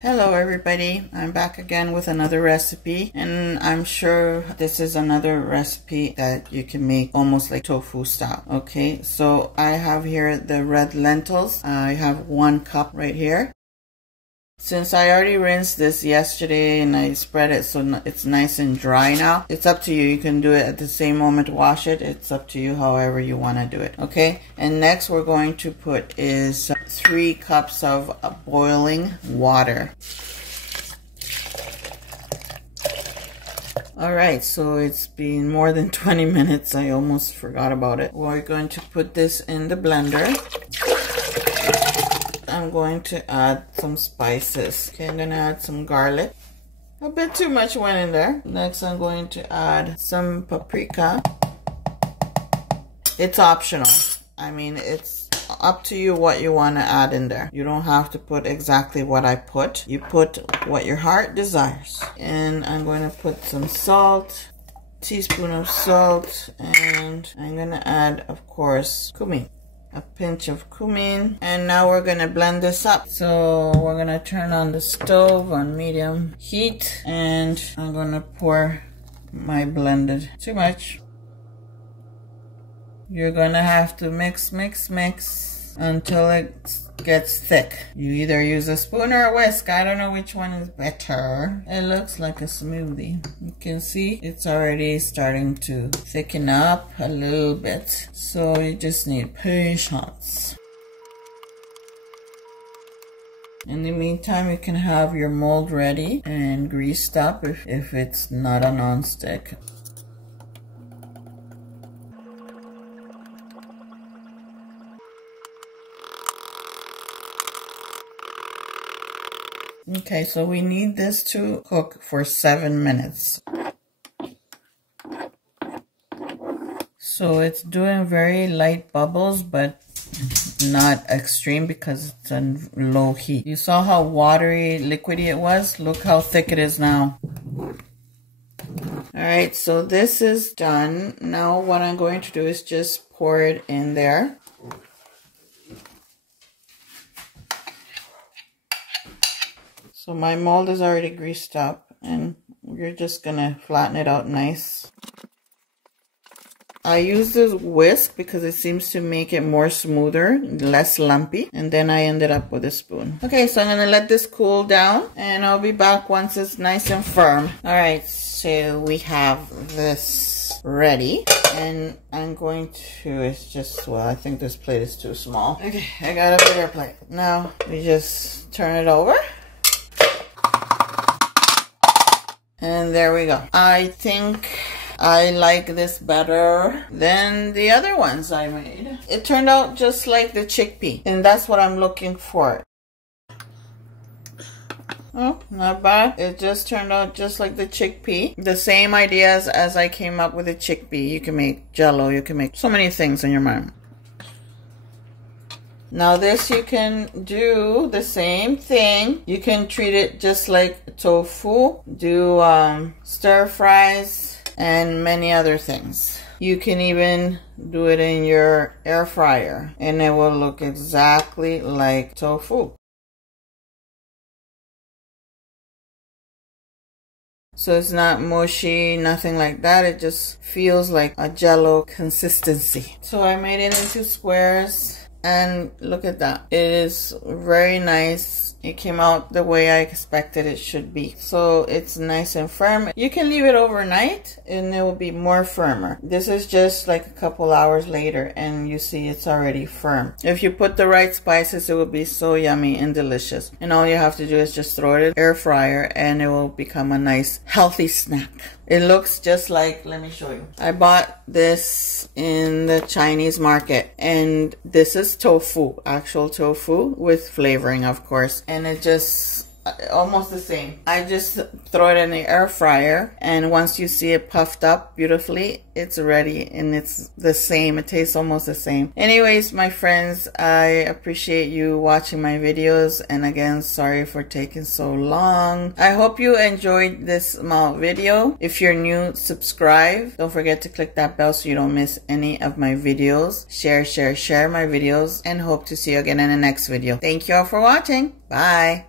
Hello everybody, I'm back again with another recipe, and I'm sure this is another recipe that you can make almost like tofu style. Okay, so I have here the red lentils. I have 1 cup right here. Since I already rinsed this yesterday and I spread it so it's nice and dry now, it's up to you. You can do it at the same moment, wash it. It's up to you however you want to do it. Okay, and next we're going to put is 3 cups of boiling water. Alright, so it's been more than 20 minutes. I almost forgot about it. We're going to put this in the blender. I'm going to add some spices. Okay, I'm going to add some garlic. A bit too much went in there. Next, I'm going to add some paprika. It's optional. I mean, it's up to you what you want to add in there. You don't have to put exactly what I put. You put what your heart desires. And I'm going to put some salt, teaspoon of salt, and I'm going to add, of course, cumin. A pinch of cumin, and now we're gonna blend this up. So we're gonna turn on the stove on medium heat, and I'm gonna pour my blended. Too much. You're gonna have to mix until it gets thick. You either use a spoon or a whisk. I don't know which one is better. It looks like a smoothie. You can see it's already starting to thicken up a little bit. So you just need patience. In the meantime, you can have your mold ready and greased up if it's not a non-stick. Okay, so we need this to cook for 7 minutes. So it's doing very light bubbles, but not extreme because it's on low heat. You saw how watery, liquidy it was? Look how thick it is now. Alright, so this is done. Now what I'm going to do is just pour it in there. So my mold is already greased up, and we're just gonna flatten it out nice. I use this whisk because it seems to make it more smoother, less lumpy, and then I ended up with a spoon. Okay, so I'm gonna let this cool down, and I'll be back once it's nice and firm. Alright, so we have this ready, and I'm going to, it's just, well, I think this plate is too small. Okay, I got a bigger plate. Now we just turn it over. And there we go. I think I like this better than the other ones I made. It turned out just like the chickpea, and that's what I'm looking for. Oh, not bad. It just turned out just like the chickpea. The same ideas as I came up with the chickpea. You can make jello, you can make so many things in your mind. Now this you can do the same thing. You can treat it just like tofu, do stir fries, and many other things. You can even do it in your air fryer, and it will look exactly like tofu. So it's not mushy, nothing like that. It just feels like a jello consistency. So I made it into squares. And look at that. It is very nice. It came out the way I expected it should be. So it's nice and firm. You can leave it overnight and it will be more firmer. This is just like a couple hours later and you see it's already firm. If you put the right spices, it will be so yummy and delicious. And all you have to do is just throw it in the air fryer and it will become a nice healthy snack. It looks just like, let me show you. I bought this in the Chinese market, and this is tofu, actual tofu with flavoring, of course. And it just almost the same. I just throw it in the air fryer, and once you see it puffed up beautifully, it's ready, and it's the same. It tastes almost the same. Anyways, my friends, I appreciate you watching my videos, and again, sorry for taking so long. I hope you enjoyed this small video. If you're new, subscribe. Don't forget to click that bell so you don't miss any of my videos. Share my videos, and hope to see you again in the next video. Thank you all for watching. Bye.